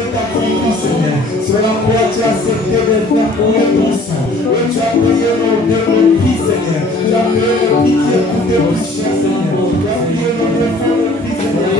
que tu as compris, Seigneur. Sur la croix, tu as accepté de faire couler ton sang. Et tu as payé nos vies, Seigneur. Tu as payé le prix qui est coûté plus cher, Seigneur. Tu as payé nos défauts, le prix, Seigneur.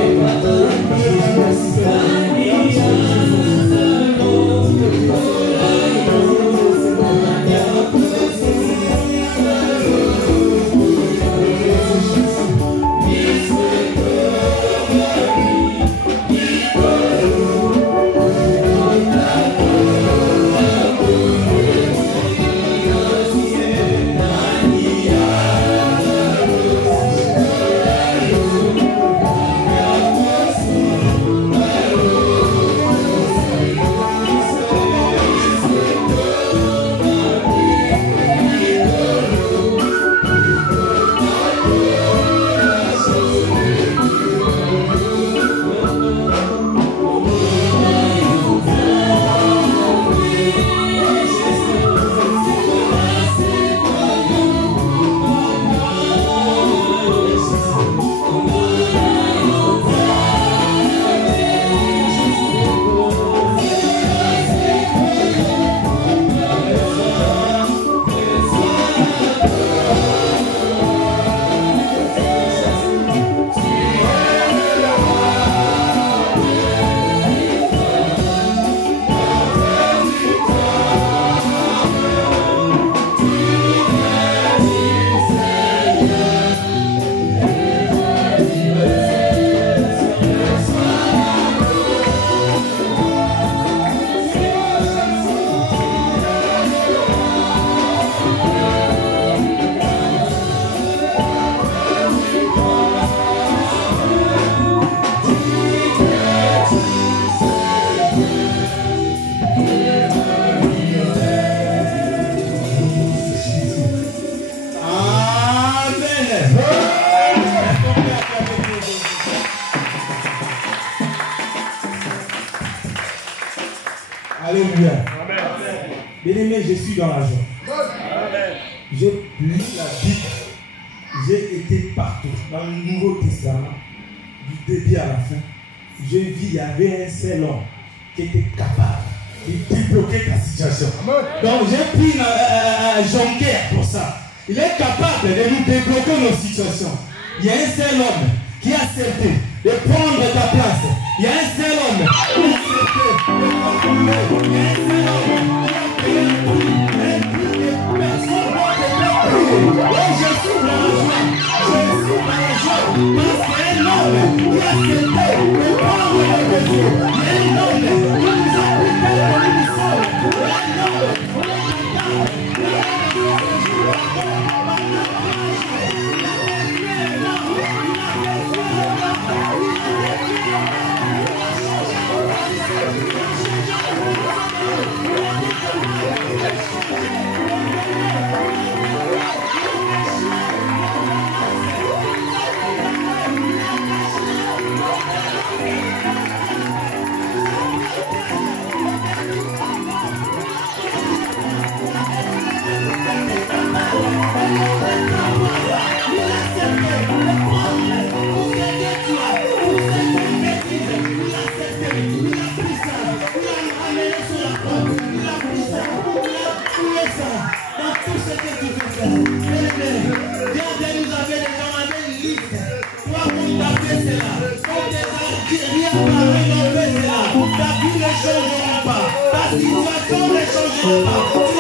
Alléluia. Bien-aimé, je suis dans la joie. J'ai lu la Bible. J'ai été partout. Dans le Nouveau Testament, du début à la fin, je vis, il y avait un seul homme qui était capable de débloquer ta situation. Donc j'ai pris Jonker pour ça. Il est capable de nous débloquer nos situations. Il y a un seul homme qui a accepté de prendre ta place. Il y a un seul homme qui a accepté de t'enlever. Il y a un seul homme qui a payé le prix. Un prix que personne ne peut payer. Et je suis dans la joie. Je suis dans la joie. Parce qu'il y a un homme qui a accepté de prendre le défi. Il y a un homme qui nous a pris quelque mission. Il y a un homme qui nous a Quand tu vois que les cauchemars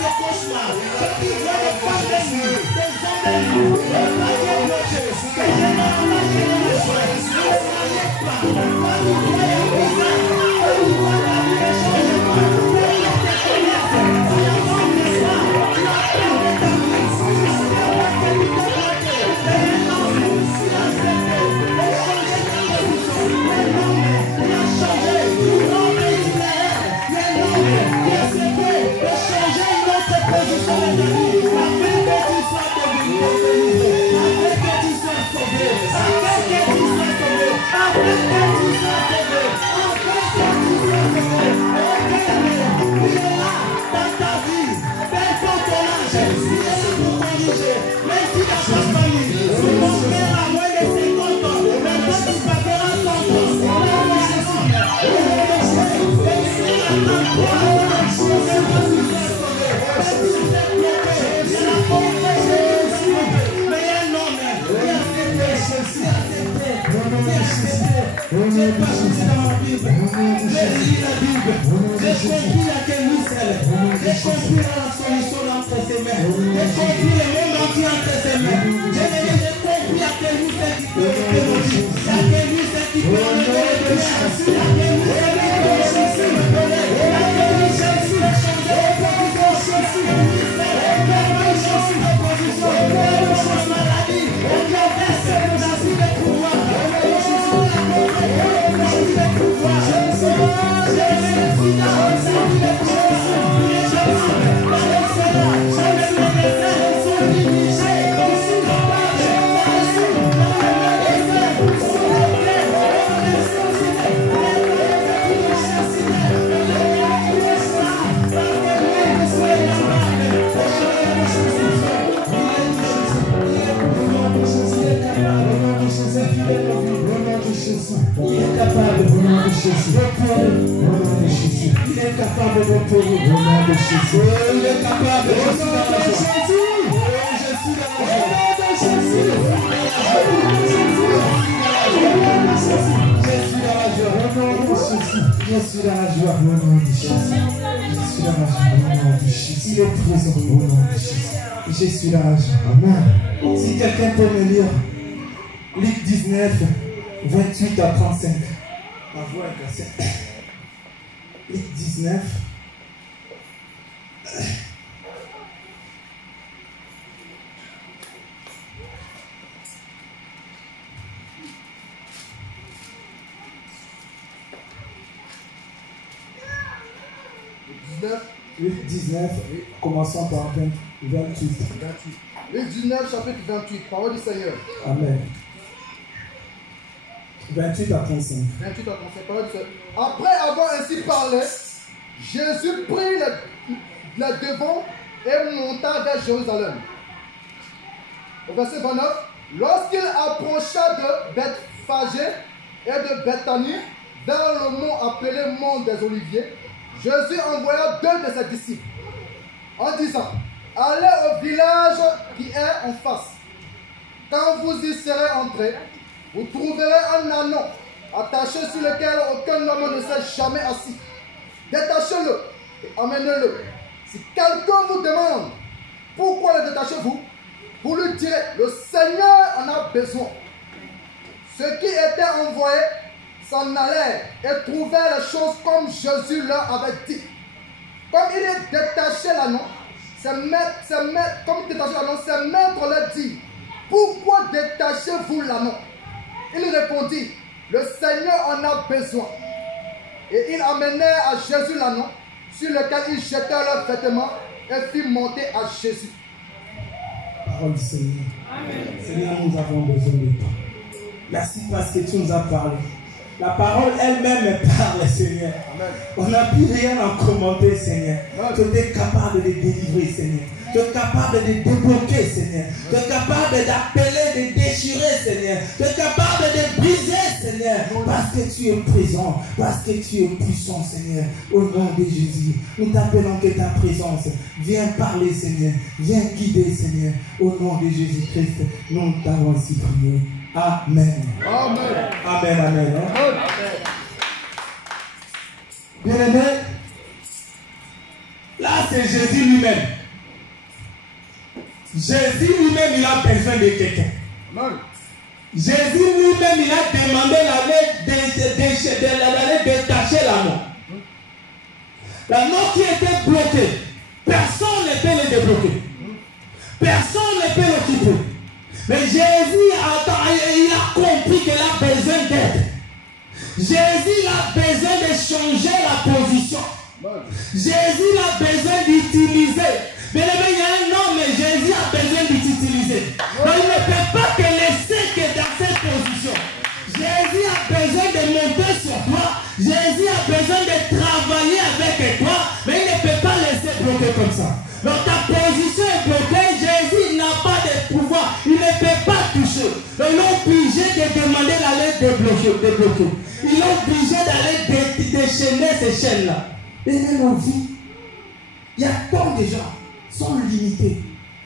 se J'ai pas cherché dans la Bible. J'ai lu la Bible. J'ai compris laquelle nous sommes. J'ai compris la solution entre ses mains. J'ai compris le monde entier entre ses mains. J'ai compris à quel nous sommes qui peut nous donner. À quel nous sommes qui peut nous donner de l'air. À quel nous sommes qui peut nous donner. À quel nous sommes qui peut changer de position. Il est capable de nom de Jésus. Il est capable de l'opérer. Au nom de Jésus. Il est capable de Jésus. Je suis dans la joie. Je suis dans la joie. Je suis dans la joie. Au nom de Jésus. Je suis dans la joie. Au nom de Jésus. Il est présent. Au nom de Jésus. Je suis dans la joie. Amen. Si quelqu'un peut me lire Luc 19, 28 à 35. Ma voix est cassée. Luc 19. Luc 19, commençons par 28. Luc 19, chapitre 28, parole du Seigneur. Amen. 28 à 35. 28 à 35, parole du Seigneur. Après avoir ainsi parlé, Jésus prit le devant et monta vers Jérusalem. Au verset 29, lorsqu'il approcha de Bethphagée et de Bethanie, vers le mont appelé mont des Oliviers, Jésus envoya 2 de ses disciples en disant, allez au village qui est en face. Quand vous y serez entrés, vous trouverez un ânon attaché sur lequel aucun homme ne s'est jamais assis. Détachez-le et amenez-le. Si quelqu'un vous demande pourquoi le détachez-vous, vous lui direz, le Seigneur en a besoin. Ceux qui étaient envoyés s'en allèrent et trouvèrent les choses comme Jésus leur avait dit. Comme il est détaché l'ânon, comme détacher l'ânon, ses maîtres leur dit, pourquoi détachez-vous l'ânon? Il répondit, le Seigneur en a besoin. Et ils amenèrent à Jésus l'ânon, sur lequel ils jetèrent leurs vêtements et firent monter à Jésus. Parole du Seigneur. Amen. Seigneur, nous avons besoin de toi. Merci parce que tu nous as parlé. La parole elle-même parle, Seigneur. Amen. On n'a plus rien à commenter, Seigneur. Tu es capable de délivrer, Seigneur. Tu es capable de débloquer, Seigneur. Tu es capable d'appeler, de déchirer, Seigneur. Tu es capable de briser, Seigneur. Parce que tu es présent, parce que tu es puissant, Seigneur. Au nom de Jésus, nous t'appelons que ta présence viens parler, Seigneur. Viens guider, Seigneur. Au nom de Jésus-Christ, nous t'avons ainsi prié. Amen. Amen. Amen, amen. Amen. Bien-aimé, là c'est Jésus lui-même. Jésus lui-même, il a besoin de quelqu'un. Jésus lui-même, il a demandé d'aller détacher l'ânon. L'ânon qui était bloqué, personne ne peut le débloquer. Personne ne peut l'occuper. Mais Jésus il a compris qu'il a besoin d'aide. Jésus a besoin de changer la position. Jésus a besoin d'utiliser. Mais il y a un homme, mais Jésus a besoin d'utiliser. Donc il ne peut pas te laisser que dans cette position. Jésus a besoin de monter sur toi. Jésus a besoin de travailler avec toi. Mais il ne peut pas laisser bloquer comme ça. Donc ta position est bloquée. Jésus n'a pas de pouvoir. Il ne peut pas toucher. Donc il est obligé de demander d'aller débloquer. Il est obligé d'aller déchaîner ces chaînes-là. Et dans nos vies, il y a tant de gens qui sont limités.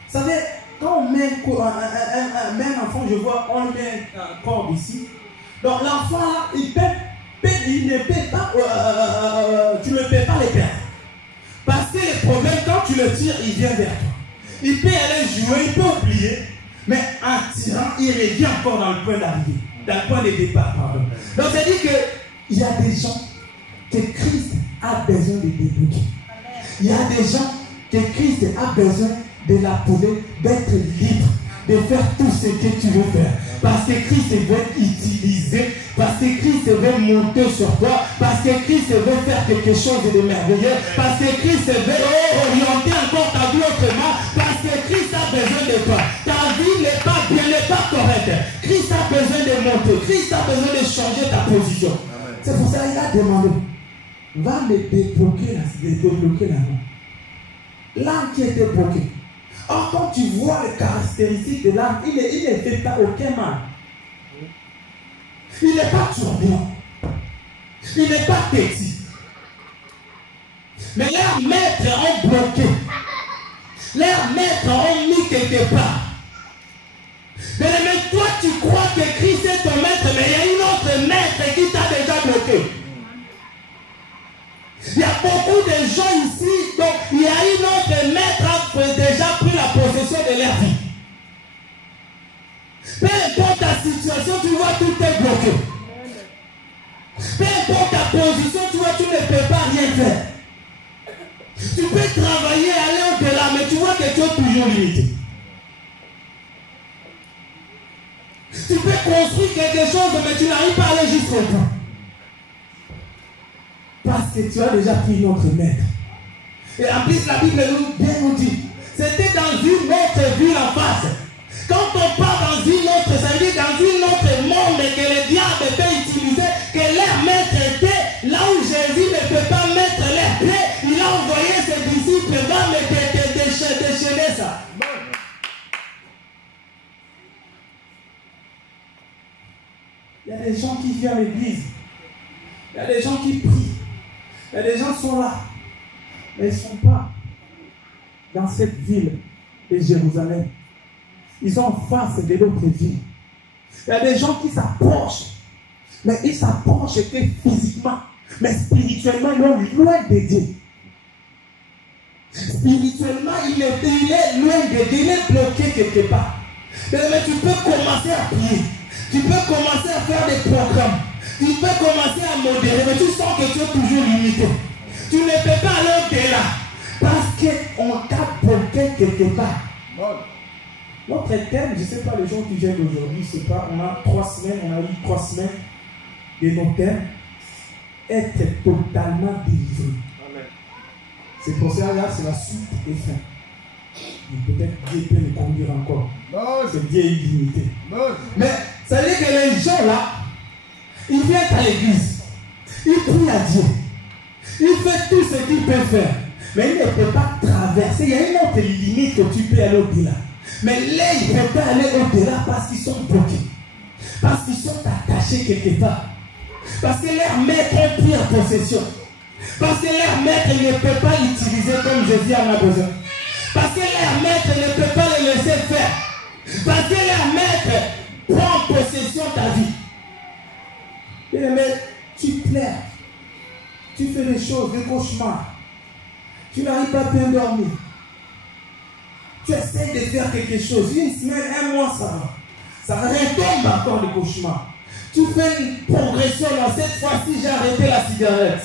Vous savez, quand on met un enfant, je vois, on met un corps ici. Donc l'enfant là, il ne paie pas, tu ne paies pas les pertes. Parce que les problèmes, quand tu le tires, il vient vers toi. Il peut aller jouer, il peut oublier, mais en tirant, il revient encore dans le point d'arrivée, dans le point de départ, pardon. Donc c'est dit qu'il y a des gens que Christ a besoin de débloquer. Il y a des gens que Christ a besoin de l'appeler, d'être libre, de faire tout ce que tu veux faire. Parce que Christ veut utiliser, parce que Christ veut monter sur toi, parce que Christ veut faire quelque chose de merveilleux, parce que Christ veut orienter encore ta vie autrement, parce que Christ a besoin de toi. Ta vie n'est pas bien, n'est pas correcte. Christ a besoin de monter, Christ a besoin de changer ta position. C'est pour ça qu'il a demandé, va me débloquer la main. L'âme qui était bloquée. Or, quand tu vois les caractéristiques de l'âme, il ne fait pas aucun mal. Il n'est pas turbulent. Il n'est pas petit. Mais leurs maîtres ont bloqué. Leurs maîtres ont mis quelque part. Mais toi, tu crois que Christ est ton maître, mais il y a une autre maître qui t'a déjà bloqué. Il y a beaucoup de gens ici, donc il y a une autre maître qui a déjà pris la possession de leur vie. Peu importe ta situation, tu vois tout est bloqué. Peu importe ta position, tu vois tu ne peux pas rien faire. Tu peux travailler, aller au-delà, mais tu vois que tu es toujours limité. Tu peux construire quelque chose, mais tu n'arrives pas à aller jusqu'au bout. Parce que tu as déjà pris notre maître. Et en plus, la Bible nous dit, c'était dans une autre ville en face. Quand on part dans une autre, ça veut dire dans une autre monde que le diable peut utiliser, que leur maître était là où Jésus ne peut pas mettre les pieds. Il a envoyé ses disciples, va me déchaîner ça. Il y a des gens qui viennent à l'église. Il y a des gens qui prient. Il y a des gens qui sont là. Mais ils ne sont pas dans cette ville de Jérusalem. Ils sont en face de l'autre ville. Il y a des gens qui s'approchent. Mais ils s'approchent que physiquement. Mais spirituellement, ils sont loin de Dieu. Spirituellement, il est loin de Dieu. Il est bloqué quelque part. Mais tu peux commencer à prier. Tu peux commencer à faire des programmes. Tu peux commencer à modérer. Mais tu sens que tu es toujours limité. Tu ne peux pas aller au-delà. Parce qu'on t'a bloqué quelque part. Notre thème, je ne sais pas les gens qui viennent aujourd'hui, c'est pas, on a 3 semaines, on a eu 3 semaines de nos thèmes. Être totalement délivré. Amen. C'est pour ça là, c'est la suite des fins. Peut-être Dieu peut le conduire encore. C'est Dieu illimité. Mais ça veut dire que les gens là, ils viennent à l'église, ils prient à Dieu, ils font tout ce qu'ils peuvent faire, mais ils ne peuvent pas traverser. Il y a une autre limite que tu peux aller au-delà. Mais là, ils ne peuvent pas aller au-delà parce qu'ils sont bloqués, parce qu'ils sont attachés quelque part, parce que leur maître ont pris en possession, parce que leur maître ne peut pas l'utiliser comme Jésus en a besoin. Parce que leur maître ne peut pas le laisser faire. Parce que leur maître prend possession de ta vie. Mais tu pleures. Tu fais des choses, des cauchemars. Tu n'arrives pas à bien dormir. Tu essaies de faire quelque chose. Une semaine, 1 mois, ça va. Ça retombe encore des cauchemars. Tu fais une progression. Là. Cette fois-ci, j'ai arrêté la cigarette.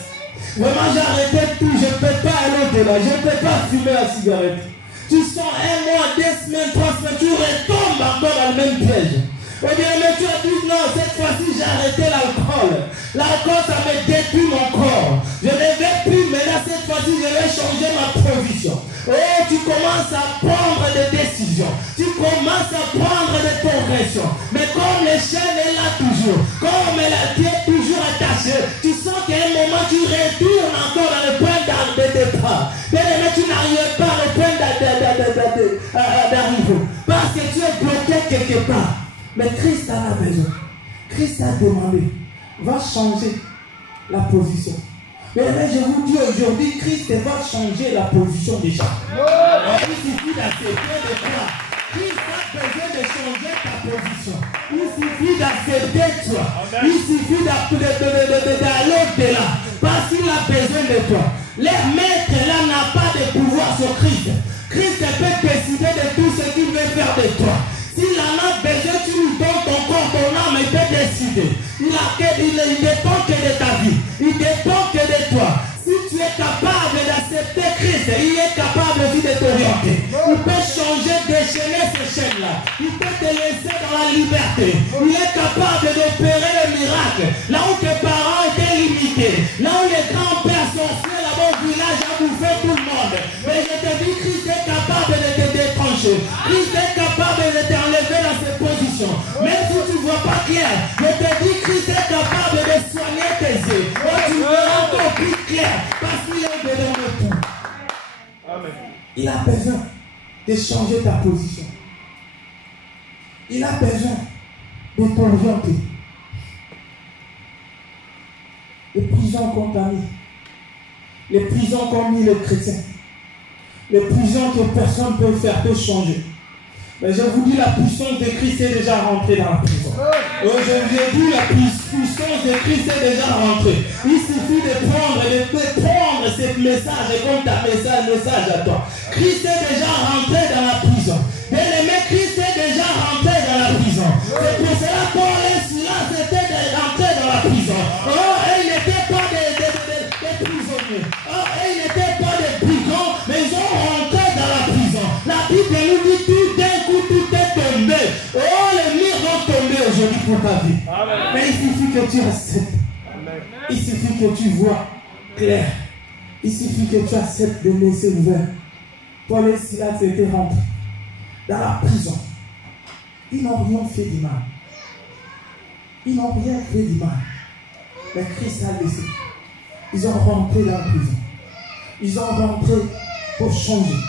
Vraiment, j'ai arrêté tout. Je ne peux pas aller au-delà. Je ne peux pas fumer la cigarette. Tu sens 1 mois, 2 semaines, 3 semaines, tu retombes encore dans le même piège. On dirait, mais tu as dit non, cette fois-ci j'ai arrêté l'alcool. L'alcool, ça me détruit mon corps. Je ne vais plus, mais là, cette fois-ci, je vais changer ma position. Oh, tu commences à prendre des décisions. Tu commences à prendre des progressions. Mais comme le chêne est là toujours, comme la tête est toujours attachée, tu sens qu'à un moment, tu retournes encore dans le point de départ. Mais tu n'arrives pas au point d'arriver. Parce que tu es bloqué quelque part. Mais Christ a besoin. Christ a demandé. Va changer la position. Mais je vous dis aujourd'hui, Christ va changer la position des gens. Il suffit d'accepter de croire. Christ a besoin de changer ta position. Il suffit d'accepter toi. Il suffit d'aller au-delà. Parce qu'il a besoin de toi. Les maîtres là n'a pas de pouvoir sur Christ. Christ peut décider de tout ce qu'il veut faire de toi. S'il en a besoin, tu lui donnes ton corps, ton âme, il peut décider. Il dépend que de ta vie. Il dépend que de toi. Si tu es capable d'accepter Christ, il est capable aussi de t'orienter. Il peut changer, déchaîner ces chaînes-là. Il peut te laisser dans la liberté. Il est capable d'opérer le miracle. Là où tes parents étaient limités. Là où les grands-pères sorciers là-bas au village a bouffé tout le monde. Mais je te dis, Christ est capable de te détrancher. Christ est capable de t'enlever dans ces positions. Même si tu ne vois pas clair, je te dis, Christ est capable de soigner tes yeux. Tu verras encore plus clair. Parce qu'il est dedans de tout. Amen. Il a besoin de changer ta position. Il a besoin de t'orienter. Les prisons qu'on t'a mis. Les prisons qu'ont mis les chrétiens. Les prisons que personne ne peut faire te changer. Mais je vous dis, la puissance de Christ est déjà rentrée dans la prison. Je vous ai dit, la puissance de Christ est déjà rentrée. Il suffit de prendre ce message comme ta message à toi. Christ est déjà rentré dans la prison. Bien-aimé, Christ est déjà rentré dans la prison. C'est pour cela Paul et Silas étaient rentrés dans la prison. Oh, et ils n'étaient pas des prisonniers. Oh, et ils n'étaient pas des brigands, mais ils ont rentré dans la prison. La Bible nous dit tout d'un coup, tout est tombé. Oh, les murs vont tomber aujourd'hui pour ta vie. Amen. Mais il suffit que tu acceptes. Amen. Il suffit que tu vois clair. Il suffit que tu acceptes de laisser ouvert. Paul et Silas étaient rentrés dans la prison. Ils n'ont rien fait du mal. Ils n'ont rien fait du mal. Mais Christ a laissé. Ils ont rentré dans la prison. Ils ont rentré pour changer.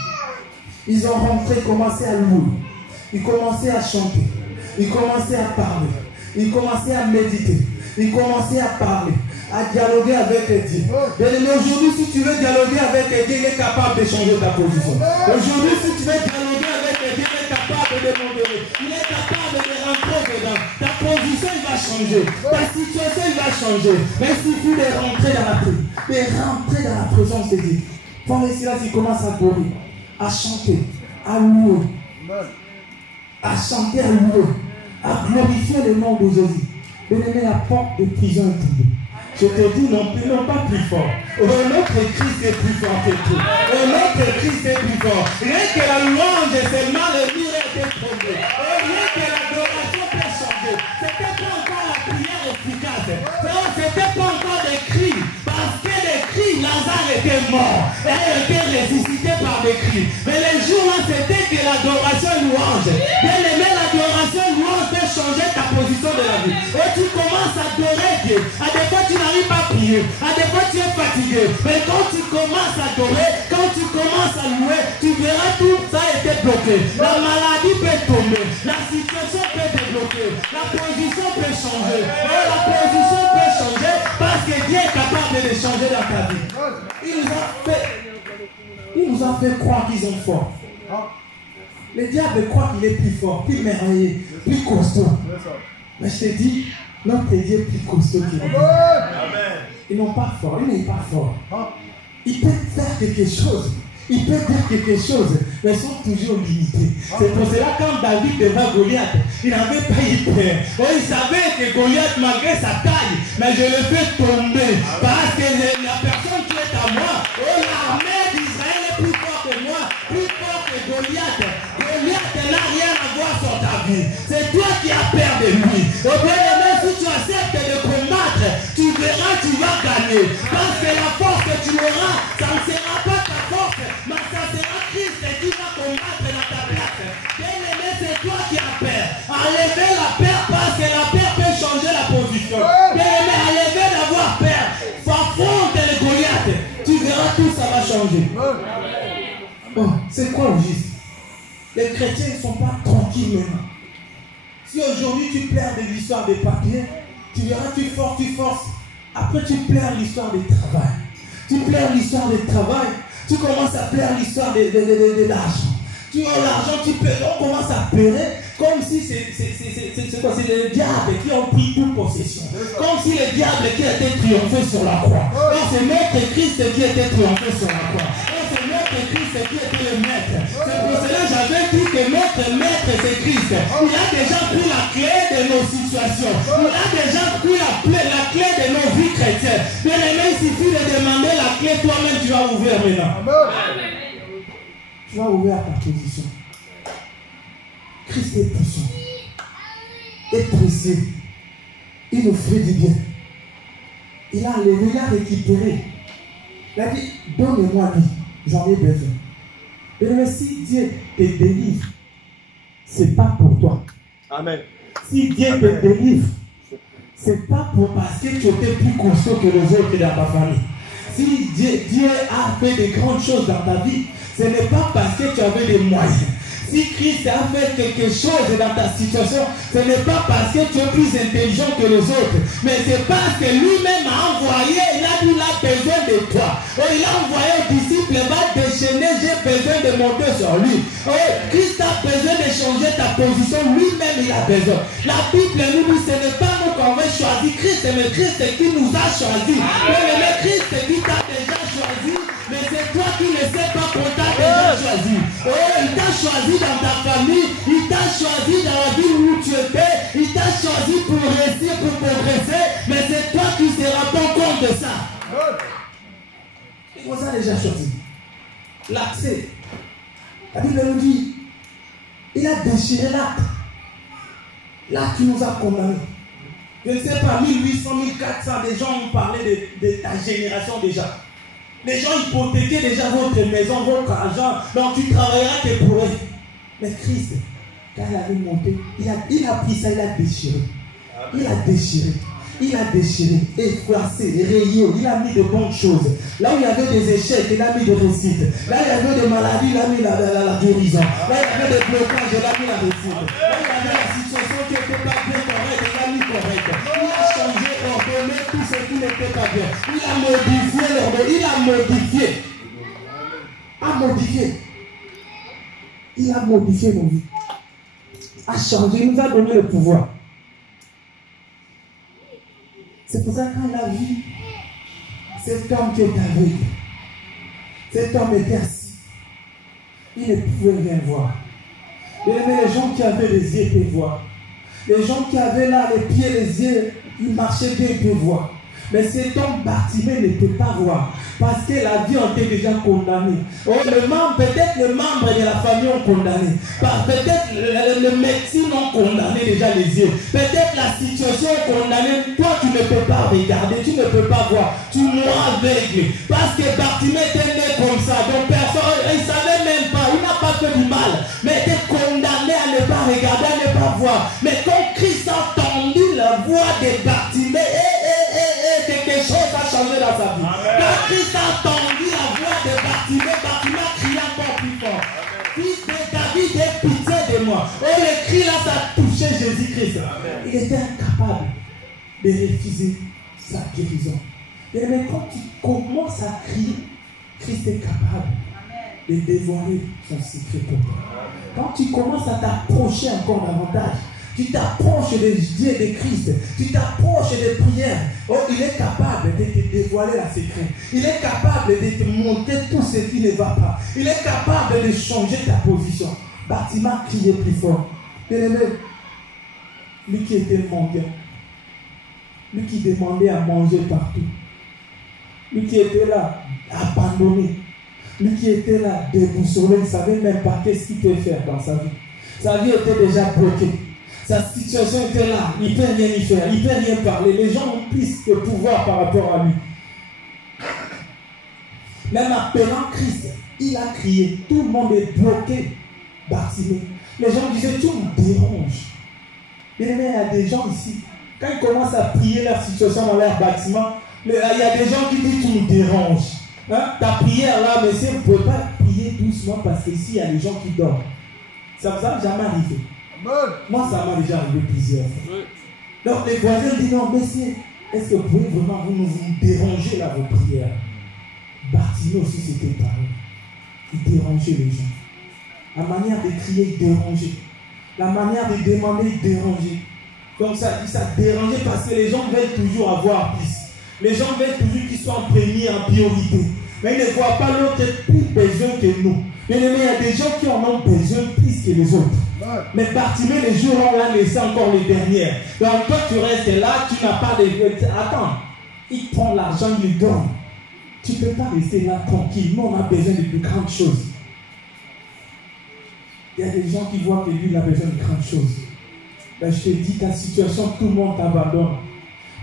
Ils ont rentré, commencé à louer. Ils commençaient à chanter. Ils commençaient à parler. Ils commençaient à méditer. Ils commençaient à parler, à dialoguer avec Dieu. Mais aujourd'hui, si tu veux dialoguer avec Dieu, il est capable de changer ta position. Aujourd'hui, si tu veux dialoguer avec Dieu, il est capable de modérer. Il est capable de rentrer dedans. Ta position, il va changer. Ta situation, il va changer. Mais il suffit de rentrer dans la prière. De rentrer dans la présence de Dieu. Paul et Silas, ils commencent à courir, à chanter, à louer. À chanter, à louer. À glorifier le nom de Jésus. Bien-aimé, la porte de prison est tombée. Je te dis non pas plus fort. Notre Christ est plus fort que tout. Notre Christ est plus fort. Rien que la louange, seulement le mur était tombé. Rien que l'adoration peut changer. C'était pas encore la prière efficace. Non, c'était pas encore des cris. Parce que des cris, Lazare était mort. Et il était ressuscité par des cris. Mais les jours-là, c'était que l'adoration louange. Bien aimé, l'adoration louange peut changer ta position de la vie. Et tu commences à adorer Dieu. À des fois, tu n'arrives pas à prier. À des fois, tu es fatigué. Mais quand tu commences à adorer, quand tu commences à louer, tu verras tout ça a été bloqué. La maladie peut tomber. La situation peut débloquer. La position peut changer. Et la position peut changer parce que Dieu est capable de changer dans ta vie. Il nous a fait croire qu'ils sont forts. Le diable croit qu'il est plus fort, plus merveilleux, plus costaud. Mais je te dis, notre Dieu est plus costaud qu'il est. Ils n'ont pas fort, il n'est pas fort. Il peut faire quelque chose. Il peut dire quelque chose, mais ils sont toujours limités. C'est pour cela quand David devant Goliath, il n'avait pas eu peur. Il savait que Goliath, malgré sa taille, mais je le fais tomber. Parce que la personne qui est à moi, l'armée d'Israël est plus fort que moi, plus fort que Goliath. Goliath n'a rien à voir sur ta vie. C'est toi qui as peur de lui. Et bien aimé, si tu acceptes de combattre, tu verras, tu vas gagner. Parce que la force que tu auras, ça ne sera pas ta force. Mais ça sera Christ qui va combattre dans ta place. Bien-aimé, c'est toi qui as peur. Enlevez la peur parce que la peur peut changer la position. Bien-aimé, enlevez d'avoir peur. Affronte les Goliath. Tu verras tout ça va changer. Bon, c'est quoi au juste? Les chrétiens ne sont pas tranquilles maintenant. Si aujourd'hui tu pleures de l'histoire des papiers, tu verras, tu forces. Après tu pleures l'histoire du travail. Tu pleures l'histoire du travail. Tu commences à plaire l'histoire de l'argent. Tu as l'argent, tu peux. On commence à pleurer comme si c'est le diable qui a pris toute possession. Comme si le diable qui était triomphé sur la croix. Et c'est notre Christ qui était triomphé sur la croix. Et c'est notre Christ qui était le maître. C'est pour cela que j'avais dit que notre maître c'est Christ. Il a déjà pris la clé de nos situations. Il a déjà pris la clé de nos vies chrétiennes. Bien aimé, il suffit de demander la clé, toi-même tu vas ouvrir maintenant. Tu vas ouvrir ta position. Christ est puissant, est précieux. Il nous fait du bien. Il a enlevé, il a récupéré. Il a dit, donne-moi lui, j'en ai besoin. Et si Dieu te délivre, ce n'est pas pour toi. Amen. Si Dieu te délivre, ce n'est pas parce que tu étais plus conscient que les autres dans ta famille. Si Dieu a fait de grandes choses dans ta vie, ce n'est pas parce que tu avais des moyens. Si Christ a fait quelque chose dans ta situation, ce n'est pas parce que tu es plus intelligent que les autres, mais c'est parce que lui-même a envoyé, il a dit, il a besoin de toi. Et il a envoyé aux disciples, va déchaîner, j'ai besoin de monter sur lui. Et Christ a besoin de changer ta position, lui-même il a besoin. La Bible nous dit, ce n'est pas nous qu'on veut choisir Christ, mais Christ qui nous a choisi. Mais le Christ qui t'a déjà choisi, mais c'est toi qui ne sais pas qu'on t'a déjà choisi. Oh, il t'a choisi dans ta famille, il t'a choisi dans la ville où tu étais, il t'a choisi pour réussir, pour progresser, mais c'est toi qui ne te rends pas compte de ça. Il vous a déjà choisi. L'accès. La Bible nous dit, il a déchiré l'acte. L'acte qui nous a condamnés. Je ne sais pas, 1800, 1400, des gens ont parlé de ta génération déjà. Les gens hypothéquaient déjà votre maison, votre argent, donc tu travailleras que pour eux. Mais Christ, quand il avait monté, il a pris ça, il a déchiré. Il a déchiré. Il a déchiré, effacé, rayé, il a mis de bonnes choses. Là où il y avait des échecs, il a mis de réussite. Là où il y avait des maladies, il a mis la guérison. Là où il y avait des blocages, il a mis la réussite. Là où il y avait la situation qui n'était pas bien correcte, il a mis correcte. Il a changé, ordonné tout ce qui n'était pas bien. Il a modifié l'ordre, il a modifié. Il a modifié nos vies. A changé, il nous a donné le pouvoir. C'est pour ça que quand il a vu cet homme qui était aveugle, cet homme était assis, il ne pouvait rien voir. Il aimait les gens qui avaient les yeux peuvent voir. Les gens qui avaient là les pieds, les yeux, ils marchaient bien, ils peuvent voir. Mais cet homme Bartimée ne peut pas voir. Parce que la vie a été déjà condamnée. Peut-être les membres de la famille ont condamné. Peut-être les médecins ont condamné déjà les yeux. Peut-être la situation est condamnée. Toi, tu ne peux pas regarder. Tu ne peux pas voir. Tu mourras aveugle. Parce que Bartimée était né comme ça. Donc personne, il ne savait même pas. Il n'a pas fait du mal. Mais il était condamné à ne pas regarder, à ne pas voir. Mais quand Christ a entendu la voix de Bartimée, quelque chose a changé dans sa vie. Quand Christ a entendu la voix de Bartimée, Bartimée a crié encore plus fort. Fils de David, aie pitié de moi. Oh, le cri là, ça a touché Jésus-Christ. Il était incapable de refuser sa guérison. Mais quand tu commences à crier, Christ est capable de dévoiler son secret pour toi. Quand tu commences à t'approcher encore davantage, tu t'approches des dieux de Christ, tu t'approches des prières. Oh, il est capable de te dévoiler la secret. Il est capable de te montrer tout ce qui ne va pas. Il est capable de changer ta position. Bartimée criait plus fort. Bien-aimé, lui qui était mendiant, lui qui demandait à manger partout, lui qui était là, abandonné, lui qui était là, déboussolé, il ne savait même pas qu'est-ce qu'il peut faire dans sa vie. Sa vie était déjà bloquée. Sa situation était là, il ne peut rien y faire, il ne peut rien parler. Les gens ont plus de pouvoir par rapport à lui. Même appelant Christ, il a crié. Tout le monde est bloqué. Bartimée. Les gens disaient, tu me déranges. Il y a des gens ici, quand ils commencent à prier leur situation dans leur bâtiment, il y a des gens qui disent, tu me déranges. Hein? Ta prière là, monsieur, vous ne pouvez pas prier doucement parce qu'ici, il y a des gens qui dorment. Ça vous a jamais arrivé? Moi, ça m'a déjà arrivé plusieurs fois. Oui. Donc, les voisins disent, non, messieurs, est-ce que vous pouvez vraiment vous déranger là vos prières? Bartimée aussi, c'était pareil. Il dérangeait les gens. La manière de crier, déranger. La manière de demander, déranger. Donc ça dérangeait parce que les gens veulent toujours avoir plus. Les gens veulent toujours qu'ils soient en premier, en priorité. Mais ils ne voient pas l'autre plus besoin que nous. Mais il y a des gens qui en ont besoin plus que les autres. Mais Bartimée, les jours où on l'a laissé encore les dernières. Donc toi tu restes là, tu n'as pas de... Attends, il prend l'argent, il lui donne. Tu ne peux pas rester là tranquille. Nous, on a besoin de plus grandes choses. Il y a des gens qui voient que lui, il a besoin de grandes choses. Ben, je te dis, ta situation, tout le monde t'abandonne.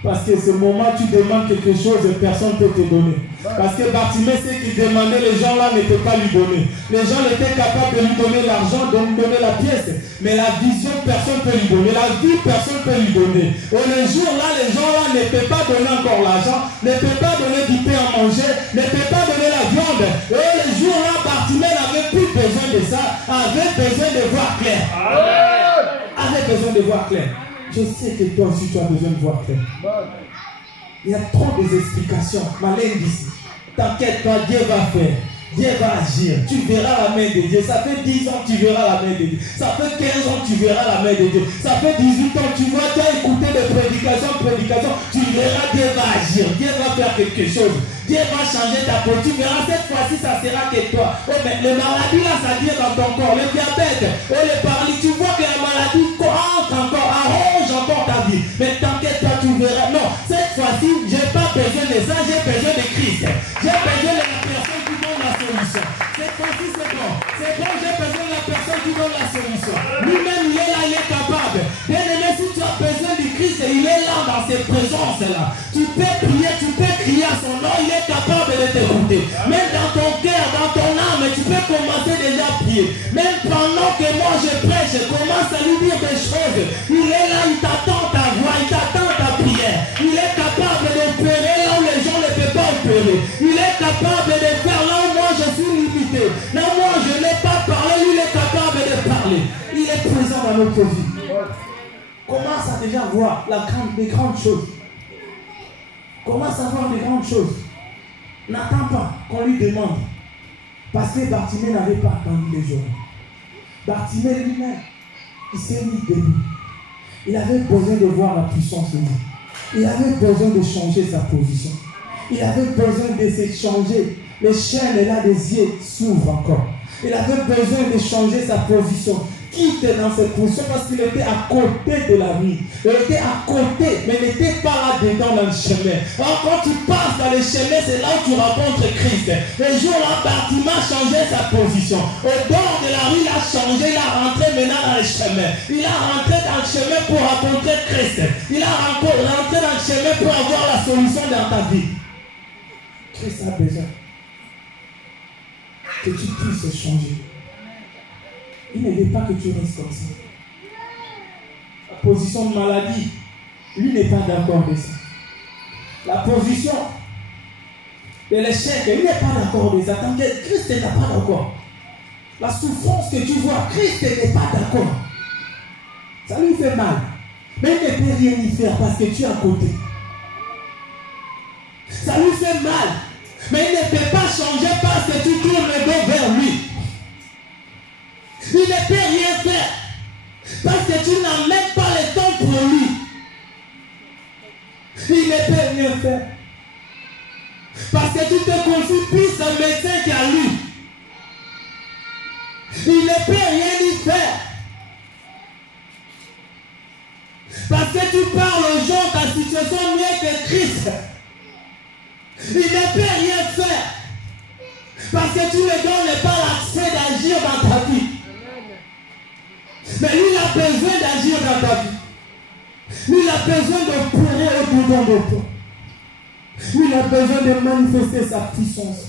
Parce que ce moment, tu demandes quelque chose et personne ne peut te donner. Parce que Bartimée, ce qu'il demandait, les gens là ne peuvent pas lui donner. Les gens étaient capables de lui donner l'argent, de lui donner la pièce. Mais la vision, personne ne peut lui donner. La vie, personne ne peut lui donner. Et le jour là, les gens là ne peuvent pas donner encore l'argent, ne peuvent pas donner du pain à manger, ne peuvent pas donner la viande. Et le jour là, Bartimée n'avait plus besoin de ça, avait besoin de voir clair. Avait besoin de voir clair. Je sais que toi aussi tu as besoin de voir clair. Il y a trop d'explications. Malène d'ici. T'inquiète pas, Dieu va faire. Dieu va agir. Tu verras la main de Dieu. Ça fait 10 ans que tu verras la main de Dieu. Ça fait 15 ans que tu verras la main de Dieu. Ça fait 18 ans que tu vois, tu as écouté des prédications. Tu verras, Dieu va agir. Dieu va faire quelque chose. Dieu va changer ta peau. Tu verras, cette fois-ci, ça sera que toi. Oh, mais les maladies là, ça vient dans ton corps. Le diabète, les paralyses. Tu vois que la maladie entre encore, arrange encore ta vie. Mais t'inquiète pas, tu verras. Non, cette fois-ci, je n'ai pas besoin de ça. J'ai besoin de Christ. J'ai besoin de la personne qui donne la solution. Cette fois-ci, c'est bon. C'est bon, j'ai besoin de la personne qui donne la solution. Lui-même, il est là, il est capable. Bien aimé, si tu as besoin du Christ, il est là dans ses présences-là. Tu peux prier, tu peux crier à son nom, il est capable de t'écouter. Même dans ton cœur, dans ton âme, tu peux commencer déjà à prier. Même pendant que moi je prêche, je commence à lui dire des choses. Il est là, il t'attend ta voix, il t'attend ta prière. Il est capable d'opérer là où les gens ne peuvent pas opérer. Il est capable de faire là où moi je suis limité. Là où moi je n'ai pas parlé, lui il est capable de parler. Il est présent dans notre vie. Commence à déjà voir des grandes choses. Commence à voir des grandes choses. N'attends pas qu'on lui demande. Parce que Bartimée n'avait pas attendu les jours. Bartimée lui-même, il s'est mis debout. Il avait besoin de voir la puissance de Dieu. Il avait besoin de changer sa position. Il avait besoin de s'échanger. Les chaînes là des yeux s'ouvrent encore. Il avait besoin de changer sa position. Quitte dans cette position parce qu'il était à côté de la vie. Il était à côté, mais il n'était pas là-dedans dans le chemin. Alors quand tu passes dans le chemin, c'est là où tu rencontres Christ. Le jour-là, Bartimée a changé sa position. Au bord de la rue, il a changé, il a rentré maintenant dans le chemin. Il a rentré dans le chemin pour rencontrer Christ. Il a rentré dans le chemin pour avoir la solution dans ta vie. Christ a besoin que tu puisses changer. Il ne veut pas que tu restes comme ça. La position de maladie, lui n'est pas d'accord de ça. La position de l'échec, lui n'est pas d'accord de ça. T'inquiète, Christ n'est pas d'accord. La souffrance que tu vois, Christ n'est pas d'accord. Ça lui fait mal. Mais il ne peut rien y faire parce que tu es à côté. Ça lui fait mal. Mais il ne peut pas changer parce que tu tournes le dos vers lui. Il ne peut rien faire. Parce que tu n'as même pas le temps pour lui. Il ne peut rien faire. Parce que tu te confies plus à un médecin qu'à lui. Il ne peut rien y faire. Parce que tu parles aux gens ta situation mieux que Christ. Il ne peut rien faire. Parce que tu ne donnes pas l'accès d'agir dans ta vie. Mais lui, il a besoin d'agir dans ta vie. Lui, il a besoin d'opérer au-dedans de toi. Lui, il a besoin de manifester sa puissance.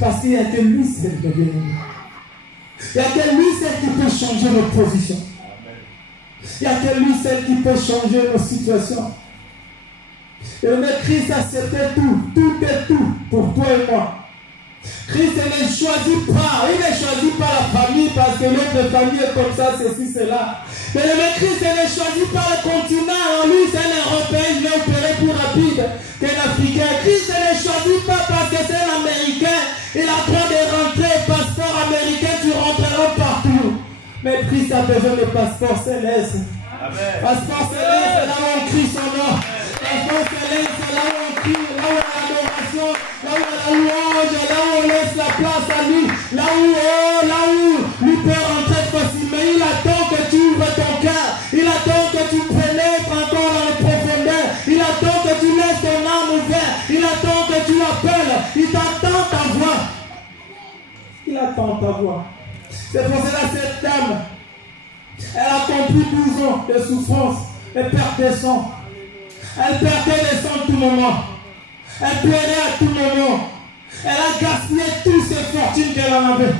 Parce qu'il n'y a que lui seul qui est venu. Il n'y a que lui seul qui peut changer nos positions. Il n'y a que lui seul qui peut changer nos situations. Et le Christ a accepté tout est tout pour toi et moi. Christ ne choisit pas, il ne choisit pas la famille parce que l'autre famille est comme ça, ceci, cela. Mais le Christ ne choisit pas le continent, lui c'est un Européen, il est opéré plus rapide qu'un Africain. Christ ne choisit pas parce que c'est un Américain, il a droit de rentrer, passeport américain, tu rentres Christ a besoin de passeport céleste. Passeport céleste, c'est là où on crie son nom. Passeport céleste, c'est là où on crie, là où il y a l'adoration, là où il y a la louange, là où on laisse la place à lui, là où lui peut rentrer facilement. Il attend que tu ouvres ton cœur. Il attend que tu pénètres encore dans les profondeurs. Il attend que tu laisses ton âme ouverte. Il attend que tu l'appelles. Il t'attend ta voix. Il attend ta voix. C'est pour cela que cette dame, elle a accompli 12 ans de souffrance et perte de sang. Elle perdait le sang à tout moment. Elle pleurait à tout moment. Elle a gaspillé toutes ses fortunes qu'elle en avait.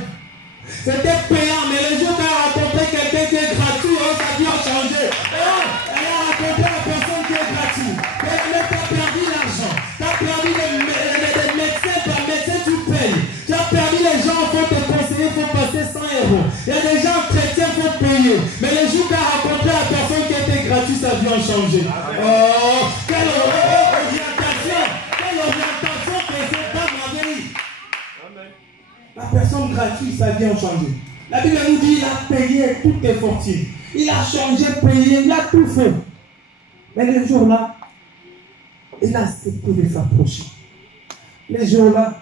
C'était payant, mais le jour qu'elle a rencontré quelqu'un qui est gratuit, sa vie a changé. Elle a rencontré la personne qui est gratuite. Mais tu as perdu l'argent. Tu as perdu les médecins. Par médecin, tu payes. Tu as perdu les gens, il faut te conseiller, il faut passer 100 €. Il y a des gens chrétiens, il faut payer. Mais le jour qu'elle a rencontré la personne qui était gratuite, sa vie a changé. Oh, quelle orientation! Quelle orientation que cette femme avait eue! La personne gratuite, sa vie a changé. La Bible nous dit, il a payé toutes tes fortunes. Il a changé, payé, il a tout fait. Mais le jour-là, il a accepté de s'approcher. Le jour-là,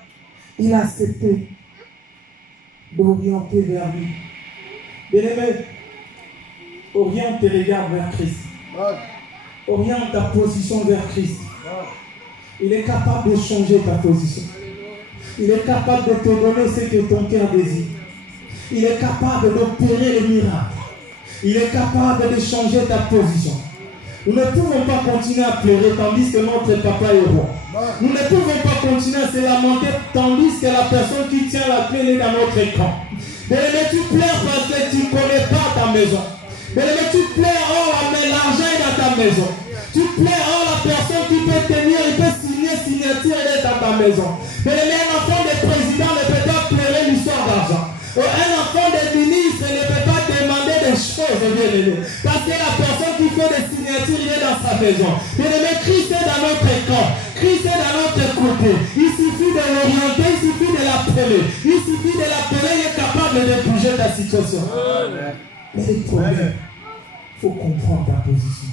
il a accepté d'orienter vers lui. Bien-aimé, oriente tes regards vers Christ. Oriente ta position vers Christ. Il est capable de changer ta position. Il est capable de te donner ce que ton cœur désire. Il est capable d'opérer le miracle. Il est capable de changer ta position. Nous ne pouvons pas continuer à pleurer tandis que notre papa est roi. Nous ne pouvons pas continuer à se lamenter tandis que la personne qui tient la clé est dans notre camp. Mais tu pleures parce que tu ne connais pas ta maison. Mais tu pleures, mais l'argent est dans ta maison. Tu pleures, la personne qui peut tenir, il peut signer, signature, elle est dans ta maison. Mais un enfant de président ne peut pas pleurer l'histoire d'argent. Un enfant de ministre ne peut pas demander des choses, bien aimé. Parce que la personne qui fait des signatures, il est dans sa maison. Bien aimé, Christ est dans notre camp. Christ est dans notre côté. Il suffit de l'orienter, il suffit de l'appeler. Il suffit de l'appeler, il est capable de bouger ta situation. Mais le problème, il faut comprendre ta position.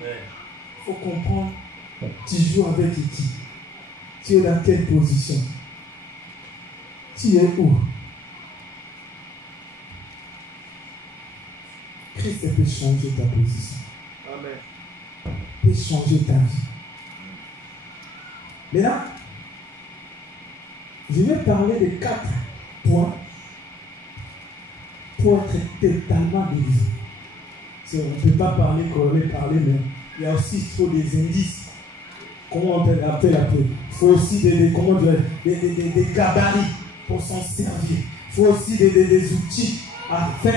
Il faut comprendre, tu joues avec qui? Tu es dans quelle position? Tu es où? Christ peut changer ta position. Amen. Peut changer ta vie. Maintenant, je vais parler de 4 points pour être totalement délivré. On ne peut pas parler comme on veut parler, mais il y a aussi des indices. Comment on peut l'appeler? Il faut aussi des gabarits pour s'en servir. Il faut aussi des outils afin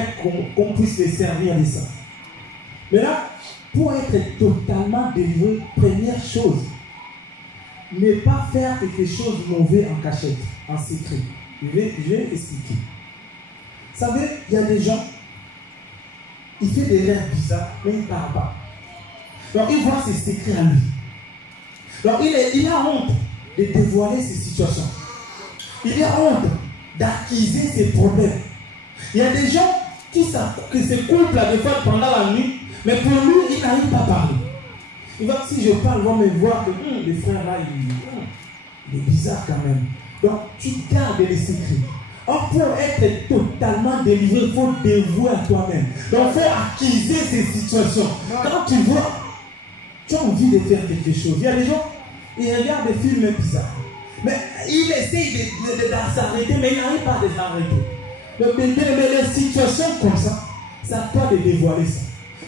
qu'on puisse les servir de ça. Mais là, pour être totalement délivré, première chose, ne pas faire quelque chose de mauvais en cachette, en secret. Je vais expliquer. Vous savez, il y a des gens, ils font des rêves bizarres, mais ils ne parlent pas. Donc, ils voient ses secrets à lui. Donc, il a honte de dévoiler ses situations. Il a honte d'accuser ses problèmes. Il y a des gens qui se couplent des fois pendant la nuit, mais pour lui, il n'arrive pas à parler. Il va, si je parle, ils vont me voir que les frères là, il est bizarre quand même. Donc, tu gardes les secrets. Or, pour être totalement délivré, il faut dévouer à toi-même. Donc, il faut accuser ces situations. Quand tu vois, tu as envie de faire quelque chose. Il y a des gens, ils regardent des films bizarres. Mais ils essayent de s'arrêter, mais ils n'arrivent pas à s'arrêter. Donc, mais les situations comme ça, ça a toi de dévoiler ça.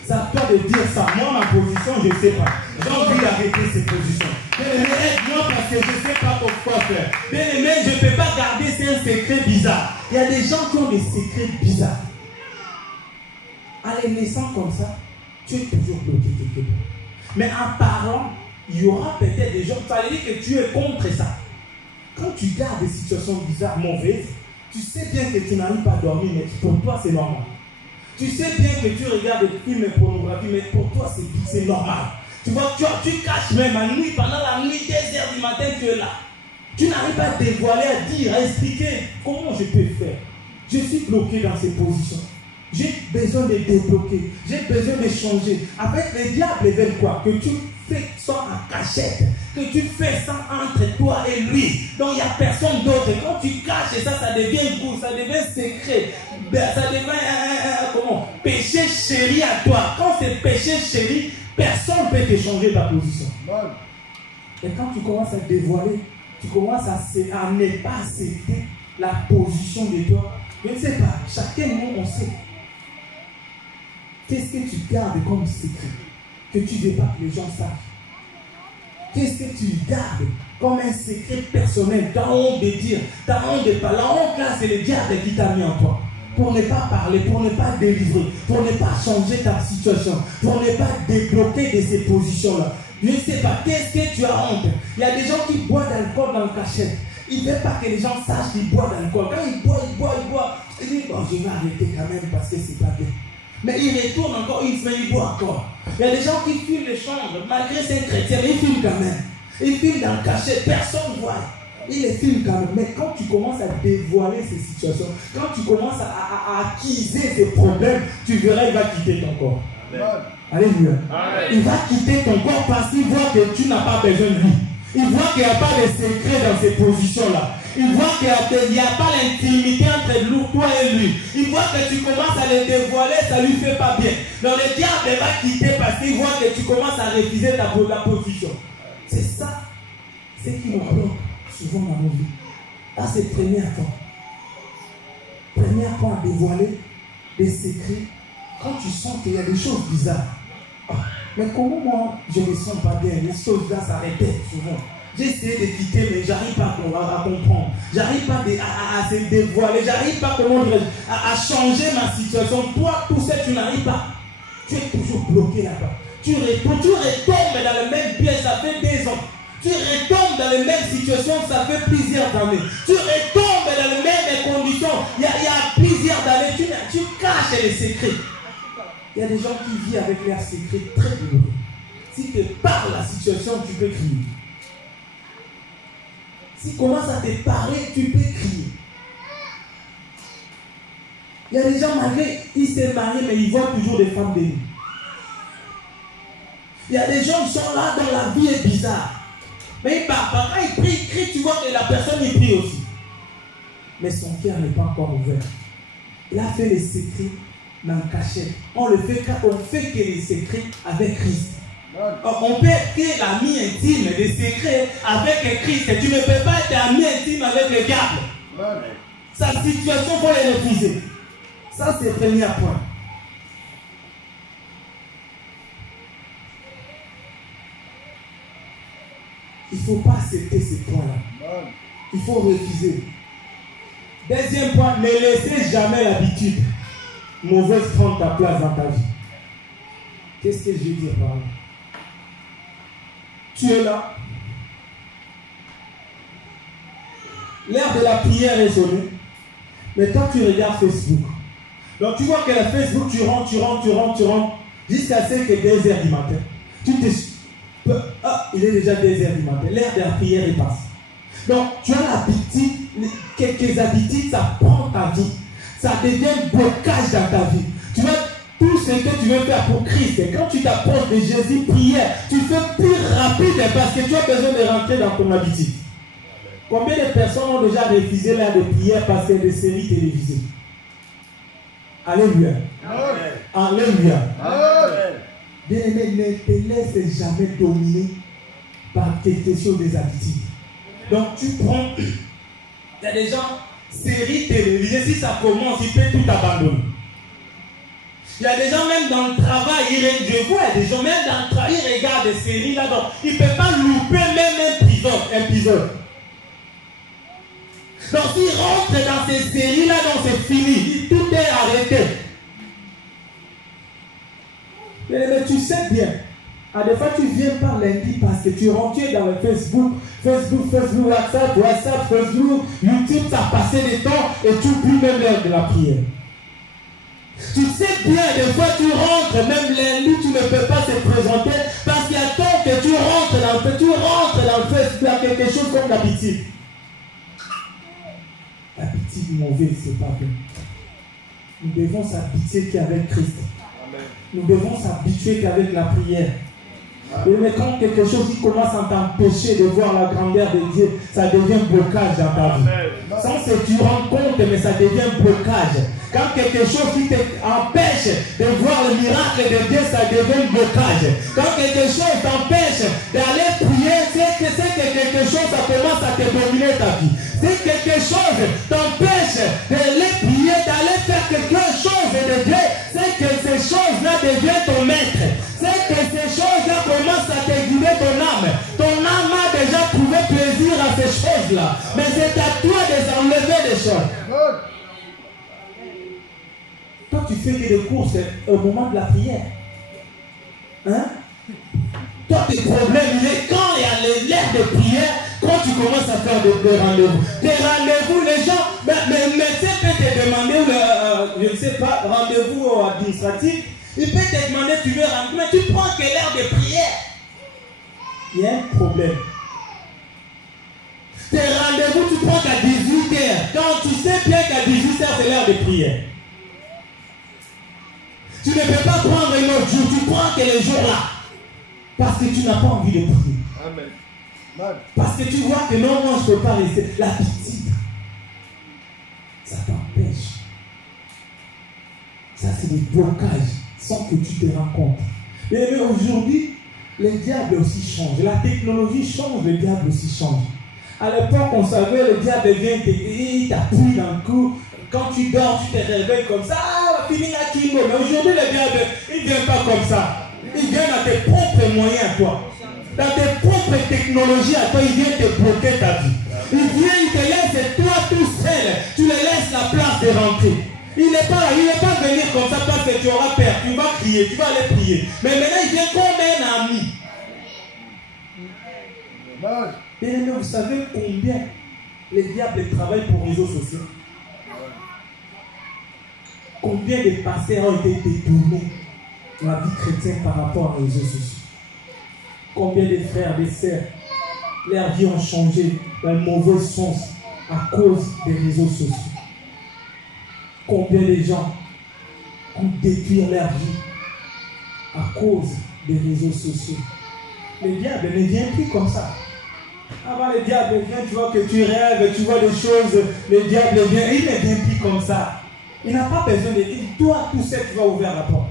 Ça a toi de dire ça. Moi, ma position, je ne sais pas. J'ai envie d'arrêter cette position. Bien-aimé, aide-moi parce que je ne sais pas pourquoi faire. Bien-aimé, je ne peux pas garder ces secrets bizarres. Il y a des gens qui ont des secrets bizarres. En les laissant comme ça, tu es toujours bloqué quelque part. Mais en parlant, il y aura peut-être des gens, ça veut dire que tu es contre ça. Quand tu gardes des situations bizarres, mauvaises, tu sais bien que tu n'arrives pas à dormir, mais pour toi c'est normal. Tu sais bien que tu regardes des films pornographiques, mais pour toi c'est normal. Tu vois, tu caches même à nuit, pendant la nuit, 2h du matin, tu es là. Tu n'arrives pas à dévoiler, à dire, à expliquer comment je peux faire. Je suis bloqué dans ces positions. J'ai besoin de débloquer. J'ai besoin de changer. Avec les diables, ils veulent quoi? Que tu fais ça en cachette. Que tu fais ça entre toi et lui. Donc il n'y a personne d'autre. Quand tu caches ça, ça devient goût, ça devient secret. Ça devient péché chéri à toi. Quand c'est péché chéri, personne ne peut te changer ta position. Et quand tu commences à dévoiler, tu commences à ne pas accepter la position de toi. Je ne sais pas, chacun de nous, on sait. Qu'est-ce que tu gardes comme secret que tu ne veux pas que les gens sachent? Qu'est-ce que tu gardes comme un secret personnel? Tu as honte de dire, tu as honte de parler. La honte là, c'est le diable qui t'a mis en toi. Pour ne pas parler, pour ne pas délivrer, pour ne pas changer ta situation, pour ne pas débloquer de ces positions-là. Je ne sais pas, qu'est-ce que tu as honte? Il y a des gens qui boivent d'alcool dans le cachette. Ils ne veulent pas que les gens sachent qu'ils boivent d'alcool. Quand ils boivent, ils disent, bon, je vais arrêter quand même parce que c'est pas bien. Mais ils retournent encore une semaine, ils boivent encore. Il y a des gens qui fument les chambres, malgré c'est chrétien, mais ils fument quand même. Ils fument dans le cachette, personne ne voit. Ils les filment quand même. Mais quand tu commences à dévoiler ces situations, quand tu commences à acquiser ces problèmes, tu verras, il va quitter ton corps. Amen. Alléluia. Amen. Il va quitter ton corps parce qu'il voit que tu n'as pas besoin de lui. Il voit qu'il n'y a pas de secret dans ces positions-là. Il voit qu'il n'y a pas l'intimité entre toi et lui. Il voit que tu commences à les dévoiler, ça ne lui fait pas bien. Donc le diable va quitter parce qu'il voit que tu commences à refuser la position. C'est ça, c'est qui nous bloque souvent dans nos vies. Là, c'est le premier point. Premier point à dévoiler des secrets. Quand tu sens qu'il y a des choses bizarres. Oh, mais comment moi, je ne me sens pas bien? Les choses-là, ça répète souvent. J'ai essayé de quitter, mais j'arrive pas à comprendre. J'arrive pas à se dévoiler. J'arrive pas à changer ma situation. Toi, tout ça, tu n'arrives pas. Tu es toujours bloqué là-bas. Tu retombes dans le même piège, ça fait 2 ans. Tu retombes dans les mêmes situations, ça fait plusieurs années. Tu retombes dans les mêmes conditions. Il y a plusieurs années, tu caches les secrets. Il y a des gens qui vivent avec leurs secrets très douloureux. Si tu parles la situation, tu peux crier. S'il commence à te parler, tu peux crier. Il y a des gens, malgré ils se marient, mais ils voient toujours des femmes de nous. Il y a des gens qui sont là dans la vie est bizarre. Mais il parle, quand il prie, il crie, tu vois que la personne il prie aussi. Mais son cœur n'est pas encore ouvert. Il a fait les secrets dans le cachette. On fait que les secrets avec Christ. On peut être l'ami intime des secrets avec Christ. Tu ne peux pas être ami intime avec le diable. Sa situation, il faut les refuser. Ça, c'est le premier point. Il ne faut pas accepter ces points-là. Il faut refuser. Deuxième point, ne laissez jamais l'habitude mauvaise prendre ta place dans ta vie. Qu'est-ce que je veux dire par là? Tu es là. L'heure de la prière est sonnée. Mais toi, tu regardes Facebook. Donc, tu vois que la Facebook, tu rentres, jusqu'à ce que 2h du matin. Il est déjà 2h du matin. L'heure de la prière est passée. Donc, tu as l'habitude, quelques habitudes, ça prend ta vie. Ça devient un blocage dans ta vie. Tu vois, tout ce que tu veux faire pour Christ, et quand tu t'approches de Jésus, prière, tu fais plus rapide parce que tu as besoin de rentrer dans ton habitude. Combien de personnes ont déjà refusé l'heure de prière parce qu'il y a des séries télévisées? Alléluia. Amen. Alléluia. Amen. Bien-aimé, ne te laisse jamais dominer par quelque chose des habitudes. Donc tu prends, il y a des gens, séries télévisées, si ça commence, ils peuvent tout abandonner. Il y a des gens, même dans le travail, je vois des gens, même dans le travail, ils regardent des séries là-dedans. Ils ne peuvent pas louper même un épisode. Donc s'ils rentrent dans ces séries-là, donc c'est fini. Tout est arrêté. Mais tu sais bien, à des fois tu viens par lundi parce que tu rentres dans le Facebook, WhatsApp, Facebook, YouTube, ça a passé des temps et tu oublies même l'heure de la prière. Tu sais bien, des fois tu rentres, même lundi, tu ne peux pas te présenter parce qu'il y a tant que tu rentres dans le Facebook, quelque chose comme l'habitude. L'habitude mauvaise, c'est pas bien. Nous devons s'habituer qu'avec Christ. Nous devons s'habituer qu'avec la prière. Mais quand quelque chose qui commence à t'empêcher de voir la grandeur de Dieu, ça devient blocage dans ta vie. Sans que tu rends compte, mais ça devient blocage. Quand quelque chose qui t'empêche de voir le miracle de Dieu, ça devient blocage. Quand quelque chose t'empêche d'aller prier, c'est que quelque chose, ça commence à te dominer ta vie. Si quelque chose t'empêche d'aller prier, d'aller faire quelque chose de Dieu, c'est que ces choses-là deviennent ton maître. C'est que ces choses-là commencent à te guider ton âme. Ton âme a déjà trouvé plaisir à ces choses-là. Mais c'est à toi de enlever des choses. Toi, tu fais que des courses au moment de la prière. Hein? Toi, tes problèmes, il est quand il y a l'air de prière, quand tu commences à faire des rendez-vous. Des rendez-vous, les gens, le médecin peut te demander, je ne sais pas, rendez-vous administratif. Il peut te demander, tu veux rentrer, mais tu prends quelle heure de prière? Il y a un problème. Tes rendez-vous, tu prends qu'à 18h. Quand tu sais bien qu'à 18h, c'est l'heure de prière. Tu ne peux pas prendre un autre jour, tu prends que les jours-là. Parce que tu n'as pas envie de prier. Amen. Parce que tu vois que non, je ne peux pas rester. L'appétit, ça t'empêche. Ça, c'est des blocages sans que tu te rends compte. Mais aujourd'hui, le diable aussi change. La technologie change, le diable aussi change. À l'époque, on savait, le diable vient, il t'appuie dans le cou. Quand tu dors, tu te réveilles comme ça. Ah, fini la kingo. Mais aujourd'hui, le diable, il ne vient pas comme ça. Il vient dans tes propres moyens à toi. Dans tes propres technologies à toi, il vient te bloquer ta vie. Il vient, il te laisse toi tout seul. Tu lui laisses la place de rentrer. Il n'est pas venir comme ça parce que tu auras peur. Tu vas crier, tu vas aller prier. Mais maintenant, il vient comme un ami. Et vous savez combien les diables travaillent pour les réseaux sociaux? Combien de pasteurs ont été détournés de la vie chrétienne par rapport aux réseaux sociaux? Combien de frères, de sœurs, leurs vies ont changé dans le mauvais sens à cause des réseaux sociaux? Combien de gens ont détruit leur vie à cause des réseaux sociaux? Le diable ne vient plus comme ça. Avant, le diable vient, tu vois que tu rêves, tu vois des choses, le diable vient, il ne vient plus comme ça. Il n'a pas besoin de dire, toi, tout seul, tu vas ouvrir la porte.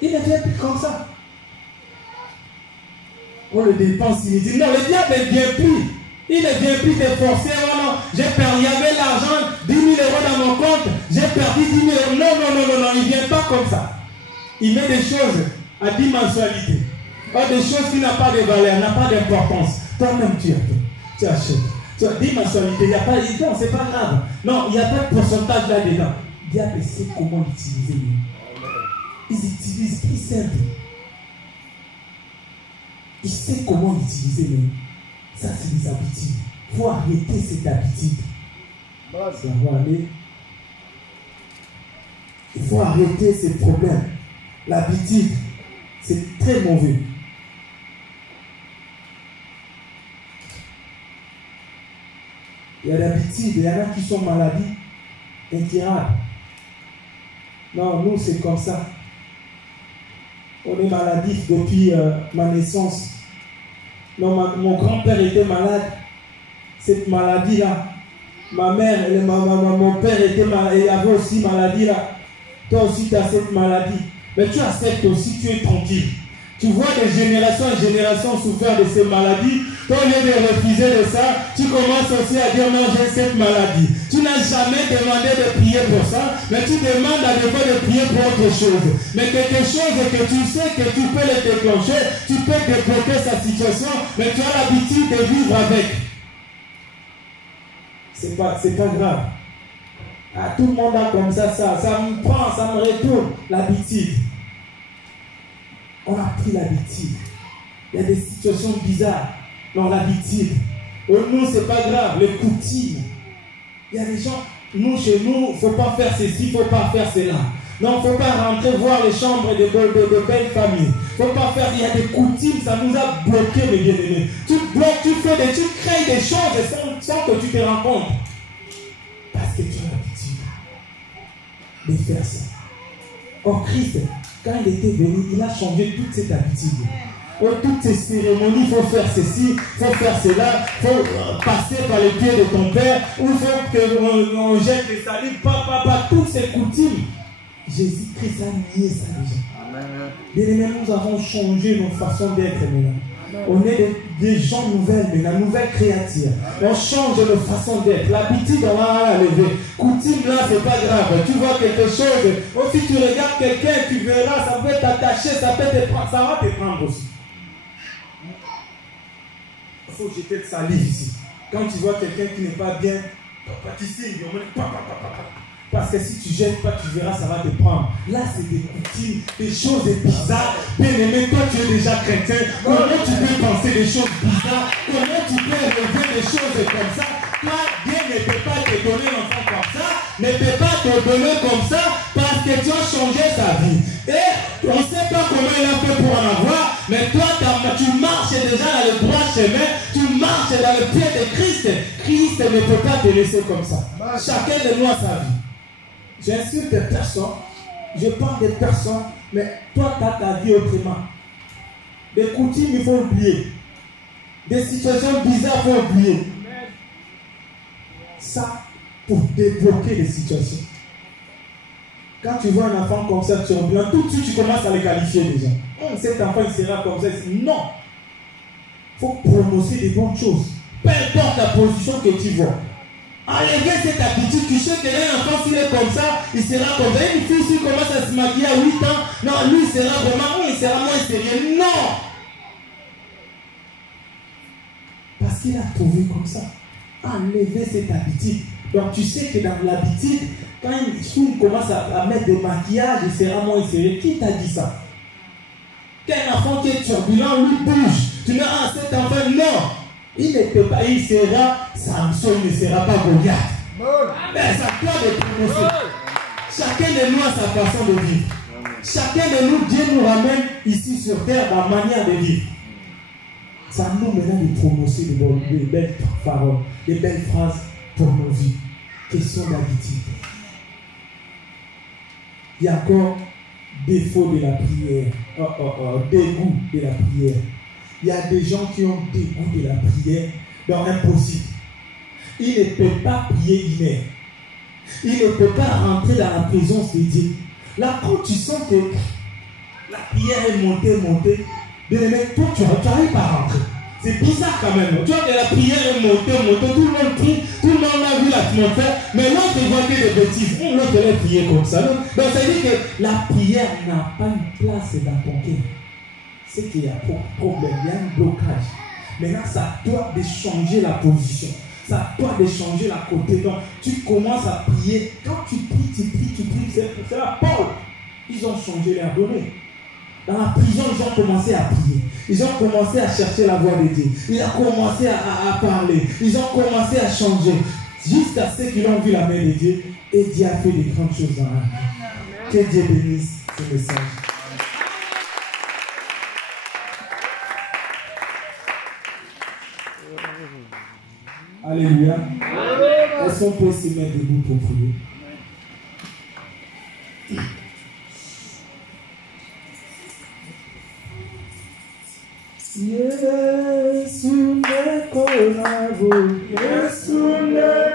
Il ne vient plus comme ça. On le dépense, il dit, non, le diable ne vient plus. Il ne vient plus te forcer. Oh non, j'ai perdu, il y avait l'argent, 10 000 euros dans mon compte, j'ai perdu 10 000 euros. Non, il ne vient pas comme ça. Il met des choses à 10 mensualités. Des choses qui n'ont pas de valeur, n'ont pas d'importance. Toi-même, tu achètes. Tu as 10 mensualités, il n'y a pas, non, c'est pas grave. Non, il n'y a pas de pourcentage là-dedans. Le diable sait comment l'utiliser. Ils utilisent plus simple. Il sait comment l'utiliser, mais ça, c'est des habitudes. Il faut arrêter cette habitude. Il faut arrêter ces problèmes. L'habitude, c'est très mauvais. Il y a l'habitude, il y en a qui sont maladies incurables. Non, nous, c'est comme ça. On est maladif depuis ma naissance. Non, mon grand-père était malade. Cette maladie-là, ma mère, mon père était malade. Il avait aussi maladie-là. Toi aussi, tu as cette maladie. Mais tu acceptes aussi, tu es tranquille. Tu vois des générations et générations souffrir de ces maladies. Toi, au lieu de refuser de ça, tu commences aussi à dire non, j'ai cette maladie. Tu n'as jamais demandé de prier pour ça, mais tu demandes à des fois de prier pour autre chose. Mais quelque chose que tu sais que tu peux le déclencher, tu peux débloquer sa situation, mais tu as l'habitude de vivre avec. C'est pas grave. Ah, tout le monde a comme ça me prend, ça me retourne l'habitude. On a pris l'habitude. Il y a des situations bizarres dans l'habitude. Nous, c'est pas grave, les coutumes. Il y a des gens, chez nous, il ne faut pas faire ceci, il ne faut pas faire cela. Non, il ne faut pas rentrer voir les chambres de belles familles. Il ne faut pas faire, il y a des coutumes, ça nous a bloqués, mes bien-aimés. Tu bloques, tu crées des choses sans que tu te rends compte. Parce que tu as l'habitude de faire ça. Or, Christ, quand il était venu, il a changé toute cette habitude. Toutes ces cérémonies, il faut faire ceci, il faut faire cela, il faut passer par les pieds de ton père, ou il faut qu'on jette les salives, toutes ces coutumes. Jésus-Christ a nié ça déjà. Bien-aimés, nous avons changé nos façons d'être maintenant. On est des gens nouvelles, mais la nouvelle créature. On change nos façons d'être. L'habitude, on va la lever. Coutume, là, c'est pas grave. Tu vois quelque chose. Aussi, tu regardes quelqu'un, tu verras, ça peut t'attacher, ça peut te prendre, ça va te prendre aussi. Il faut jeter le salive ici. Quand tu vois quelqu'un qui n'est pas bien, tu signes, parce que si tu ne jettes pas, tu verras, ça va te prendre. Là, c'est des coutumes, des choses bizarres. Bien aimé, toi, tu es déjà chrétien. Comment tu peux penser des choses bizarres? Comment tu peux relever des choses comme ça? Toi, Dieu ne peut pas te donner l'enfant comme ça, ne peut pas te donner comme ça, parce que tu as changé sa vie. Et on ne sait pas comment il a fait pour en avoir, mais toi, tu marches déjà dans le droit chemin, tu marches dans le pied de Christ. Christ ne peut pas te laisser comme ça. Chacun de nous a sa vie. J'insulte personne, je parle de personne, mais toi, tu as ta vie autrement. Des coutumes, il faut oublier. Des situations bizarres, il faut oublier. Ça, pour débloquer les situations. Quand tu vois un enfant comme ça, turbulent, tout de suite, tu commences à le qualifier déjà. Cet enfant, il sera comme ça. Non. Il faut prononcer des bonnes choses. Peu importe la position que tu vois. Enlever cette habitude, tu sais que un enfant, s'il est comme ça, il sera comme ça. Une fille, s'il commence à se maquiller à 8 ans, non, lui, il sera vraiment, il sera moins sérieux. Non! Parce qu'il a trouvé comme ça. Enlever cette habitude. Donc, tu sais que dans l'habitude, quand il commence à mettre des maquillages, il sera moins sérieux. Qui t'a dit ça? Qu'un enfant qui est turbulent, lui bouge. Tu dis, ah, cet enfant, non! Il ne peut pas, il sera Samson, il ne sera pas Goliath. Mais ça doit de prononcer. Chacun de nous a sa façon de vivre. Chacun de nous, Dieu nous ramène ici sur terre dans la manière de vivre. Ça nous maintenant de prononcer de belles paroles, de belles phrases pour nos vies. Question d'habitude. Il y a encore défaut de la prière, dégoût de la prière. Il y a des gens qui ont dégoût de la prière, donc impossible. Il ne peut pas prier une heure. Il ne peut pas rentrer dans la présence de Dieu. Là, quand tu sens que la prière est montée, bien aimé, toi, tu n'arrives pas à rentrer. C'est bizarre quand même. Tu vois que la prière est montée, tout le monde prie, tout le monde a vu l'atmosphère, mais l'autre voit que des bêtises. L'autre va prier comme ça. Donc, ça veut dire que la prière n'a pas une place dans ton cœur. C'est qu'il y a un problème, il y a un blocage. Maintenant, ça doit de changer la position. Ça doit de changer la côté. Donc, tu commences à prier. Quand tu pries. C'est là, Paul. Ils ont changé leur données. Dans la prison, ils ont commencé à prier. Ils ont commencé à chercher la voix de Dieu. Ils ont commencé à parler. Ils ont commencé à changer. Jusqu'à ce qu'ils ont vu la main de Dieu. Et Dieu a fait des grandes choses dans leur vie. Que Dieu bénisse ce message. Alléluia. Est-ce qu'on peut se mettre debout pour prier? Yesu ne konavo, Yesu ne